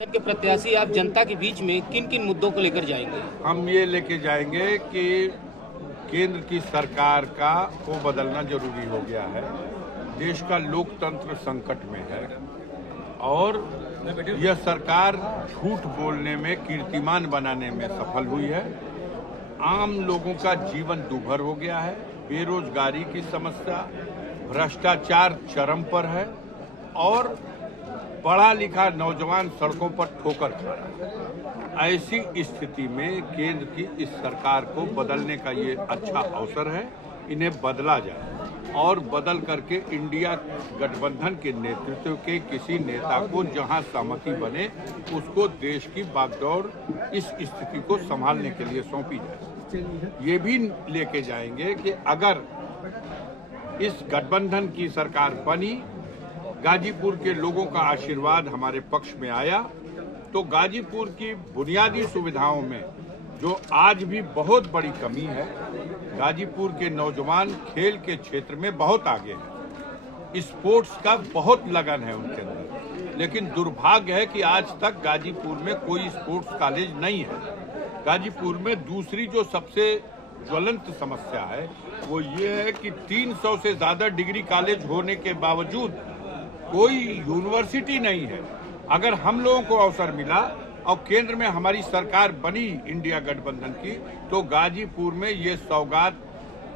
के प्रत्याशी आप जनता के बीच में किन किन मुद्दों को लेकर जाएंगे? हम ये लेके जाएंगे कि केंद्र की सरकार को बदलना जरूरी हो गया है। देश का लोकतंत्र संकट में है और यह सरकार झूठ बोलने में, कीर्तिमान बनाने में सफल हुई है। आम लोगों का जीवन दूभर हो गया है। बेरोजगारी की समस्या, भ्रष्टाचार चरम पर है और पढ़ा लिखा नौजवान सड़कों पर ठोकर खा रहा है। ऐसी स्थिति में केंद्र की इस सरकार को बदलने का ये अच्छा अवसर है। इन्हें बदला जाए और बदल करके इंडिया गठबंधन के नेतृत्व के किसी नेता को जहां सहमति बने उसको देश की बागडोर इस स्थिति को संभालने के लिए सौंपी जाए। ये भी लेके जाएंगे कि अगर इस गठबंधन की सरकार बनी, गाजीपुर के लोगों का आशीर्वाद हमारे पक्ष में आया, तो गाजीपुर की बुनियादी सुविधाओं में जो आज भी बहुत बड़ी कमी है, गाजीपुर के नौजवान खेल के क्षेत्र में बहुत आगे हैं। स्पोर्ट्स का बहुत लगन है उनके अंदर, लेकिन दुर्भाग्य है कि आज तक गाजीपुर में कोई स्पोर्ट्स कॉलेज नहीं है। गाजीपुर में दूसरी जो सबसे ज्वलंत समस्या है वो ये है कि 300 से ज्यादा डिग्री कॉलेज होने के बावजूद कोई यूनिवर्सिटी नहीं है। अगर हम लोगों को अवसर मिला और केंद्र में हमारी सरकार बनी इंडिया गठबंधन की, तो गाजीपुर में ये सौगात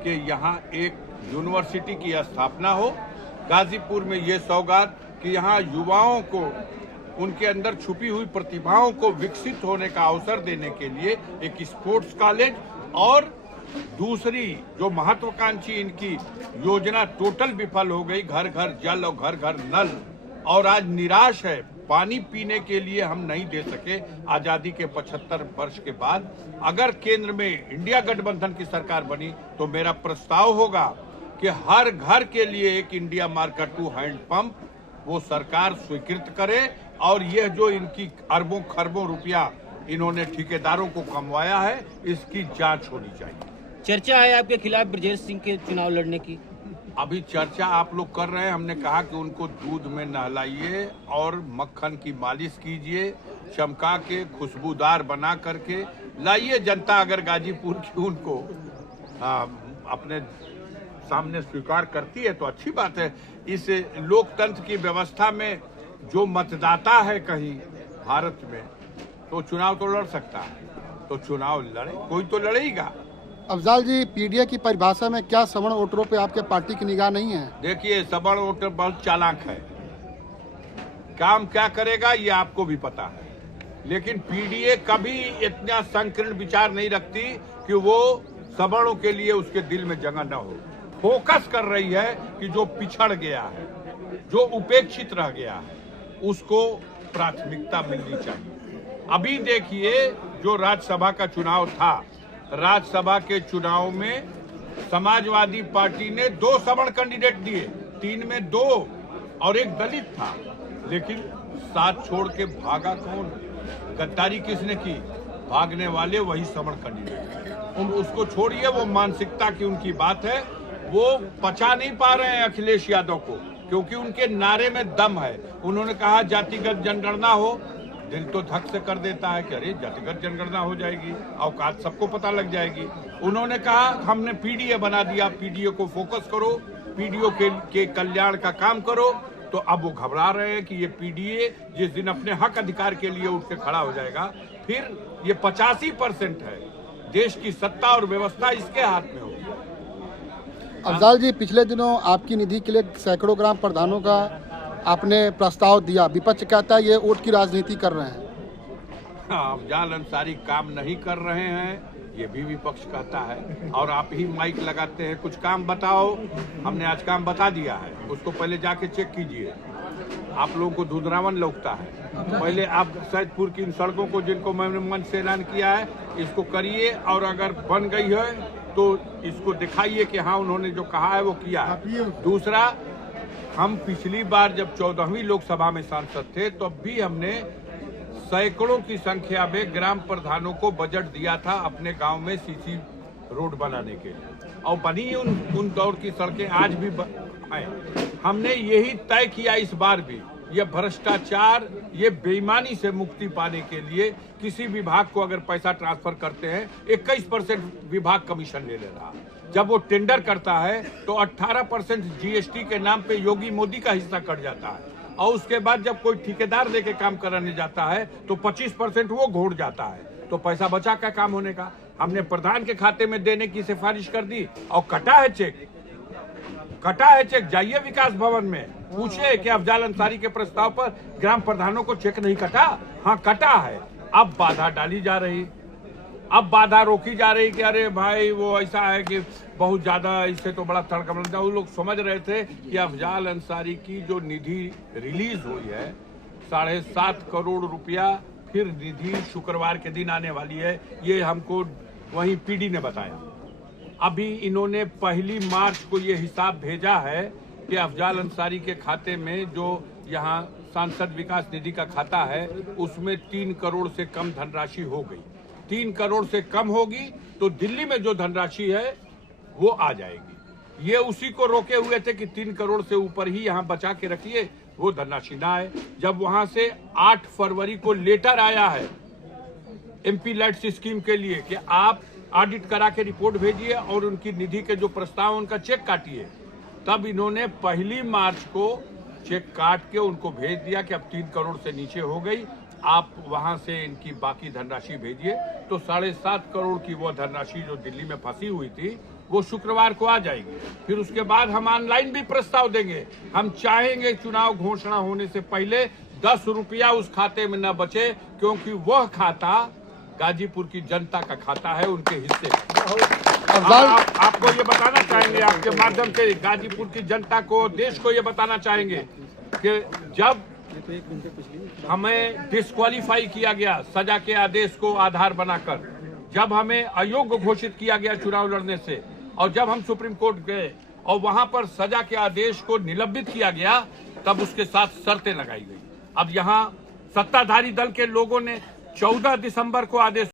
के यहाँ एक यूनिवर्सिटी की स्थापना हो। गाजीपुर में ये सौगात कि यहाँ युवाओं को, उनके अंदर छुपी हुई प्रतिभाओं को विकसित होने का अवसर देने के लिए एक स्पोर्ट्स कॉलेज, और दूसरी जो महत्वाकांक्षी इनकी योजना टोटल विफल हो गई, घर घर जल और घर घर नल, और आज निराश है। पानी पीने के लिए हम नहीं दे सके आजादी के 75 वर्ष के बाद। अगर केंद्र में इंडिया गठबंधन की सरकार बनी तो मेरा प्रस्ताव होगा कि हर घर के लिए एक इंडिया मार्का 2 हैंडपंप वो सरकार स्वीकृत करे, और यह जो इनकी अरबों खरबों रुपया इन्होंने ठेकेदारों को कमवाया है, इसकी जांच होनी चाहिए। चर्चा है आपके खिलाफ ब्रजेश सिंह के चुनाव लड़ने की। अभी चर्चा आप लोग कर रहे हैं। हमने कहा कि उनको दूध में नहलाइए और मक्खन की मालिश कीजिए, चमका के खुशबूदार बना करके लाइए। जनता अगर गाजीपुर की उनको अपने सामने स्वीकार करती है तो अच्छी बात है। इस लोकतंत्र की व्यवस्था में जो मतदाता है कहीं भारत में, तो चुनाव तो लड़ सकता है, तो चुनाव लड़े, कोई तो लड़ेगा। अफजाल जी, पीडीए की परिभाषा में क्या सवर्ण वोटरों पे आपके पार्टी की निगाह नहीं है? देखिए, सवर्ण वोटर बहुत चालाक है, काम क्या करेगा ये आपको भी पता है। लेकिन पीडीए कभी इतना संकीर्ण विचार नहीं रखती कि वो सवर्णों के लिए उसके दिल में जगह न हो। फोकस कर रही है कि जो पिछड़ गया है, जो उपेक्षित रह गया है, उसको प्राथमिकता मिलनी चाहिए। अभी देखिए, जो राज्यसभा का चुनाव था, राज्यसभा के चुनाव में समाजवादी पार्टी ने 2 सवर्ण कैंडिडेट दिए, 3 में 2 और एक दलित था, लेकिन साथ छोड़ के भागा कौन? गद्दारी किसने की? भागने वाले वही सवर्ण कैंडिडेट। उसको छोड़िए, वो मानसिकता की उनकी बात है। वो पचा नहीं पा रहे हैं अखिलेश यादव को, क्योंकि उनके नारे में दम है। उन्होंने कहा जातिगत जनगणना हो, दिल तो धक से कर देता है कि अरे जातिगत जनगणना हो जाएगी, औकात सबको पता लग जाएगी। उन्होंने कहा हमने पीडीए बना दिया, पीडीए को फोकस करो, पीडीए के कल्याण का काम करो। तो अब वो घबरा रहे हैं कि ये पीडीए जिस दिन अपने हक अधिकार के लिए उठ के खड़ा हो जाएगा, फिर ये 85% है, देश की सत्ता और व्यवस्था इसके हाथ में होगी। अफजाल जी, पिछले दिनों आपकी निधि के लिए सैकड़ों ग्राम प्रधानों का आपने प्रस्ताव दिया। विपक्ष कहता है ये वोट की राजनीति कर रहे हैं। अफजाल अंसारी काम नहीं कर रहे हैं, ये भी विपक्ष कहता है, और आप ही माइक लगाते हैं। कुछ काम बताओ। हमने आज काम बता दिया है, उसको पहले जाके चेक कीजिए। आप लोगों को धुंधलावन लगता है, पहले आप सैदपुर की इन सड़कों को, जिनको मैंने मन से ऐलान किया है, इसको करिए, और अगर बन गई है तो इसको दिखाइए कि हाँ उन्होंने जो कहा है वो किया है। दूसरा, हम पिछली बार जब 14वीं लोकसभा में सांसद थे, तो अब भी हमने सैकड़ों की संख्या में ग्राम प्रधानों को बजट दिया था अपने गांव में सीसी रोड बनाने के लिए, और बनी उन दौर की सड़कें आज भी हैं। हमने यही तय किया इस बार भी ये भ्रष्टाचार, ये बेईमानी से मुक्ति पाने के लिए किसी विभाग को अगर पैसा ट्रांसफर करते हैं 21% विभाग कमीशन ले रहा। जब वो टेंडर करता है तो 18% जीएसटी के नाम पे योगी मोदी का हिस्सा कट जाता है, और उसके बाद जब कोई ठेकेदार लेके काम कराने जाता है तो 25% वो घोट जाता है। तो पैसा बचा का काम होने का। हमने प्रधान के खाते में देने की सिफारिश कर दी और कटा है चेक, जाइए विकास भवन में पूछिए कि अफजाल अंसारी के प्रस्ताव पर ग्राम प्रधानों को चेक नहीं कटा। हाँ कटा है। अब बाधा डाली जा रही, अब बाधा रोकी जा रही कि अरे भाई वो ऐसा है कि बहुत ज्यादा, इससे तो बड़ा तड़का बनता है। वो लोग समझ रहे थे कि अफजाल अंसारी की जो निधि रिलीज हुई है 7.5 करोड़ रुपया, फिर निधि शुक्रवार के दिन आने वाली है, ये हमको वहीं पीडी ने बताया। अभी इन्होंने 1 मार्च को ये हिसाब भेजा है कि अफजाल अंसारी के खाते में जो यहाँ सांसद विकास निधि का खाता है उसमें 3 करोड़ से कम धनराशि हो गई। 3 करोड़ से कम होगी तो दिल्ली में जो धनराशि है वो आ जाएगी। ये उसी को रोके हुए थे कि 3 करोड़ से ऊपर ही यहाँ बचा के रखिए, वो धनराशि ना आए। जब वहां से 8 फरवरी को लेटर आया है एमपी लाइट्स स्कीम के लिए कि आप ऑडिट करा के रिपोर्ट भेजिए और उनकी निधि के जो प्रस्ताव उनका चेक काटिए, तब इन्होंने 1 मार्च को चेक काट के उनको भेज दिया कि अब 3 करोड़ से नीचे हो गई, आप वहां से इनकी बाकी धनराशि भेजिए। तो 7.5 करोड़ की वो धनराशि जो दिल्ली में फंसी हुई थी वो शुक्रवार को आ जाएगी। फिर उसके बाद हम ऑनलाइन भी प्रस्ताव देंगे। हम चाहेंगे चुनाव घोषणा होने से पहले 10 रुपया उस खाते में न बचे, क्योंकि वह खाता गाजीपुर की जनता का खाता है, उनके हिस्से। आपको ये बताना चाहेंगे, आपके माध्यम से गाजीपुर की जनता को, देश को ये बताना चाहेंगे कि जब हमें डिस्क्वालीफाई किया गया सजा के आदेश को आधार बनाकर, जब हमें अयोग्य घोषित किया गया चुनाव लड़ने से, और जब हम सुप्रीम कोर्ट गए और वहां पर सजा के आदेश को निलंबित किया गया, तब उसके साथ शर्तें लगाई गई। अब यहाँ सत्ताधारी दल के लोगों ने 14 दिसंबर को आदेश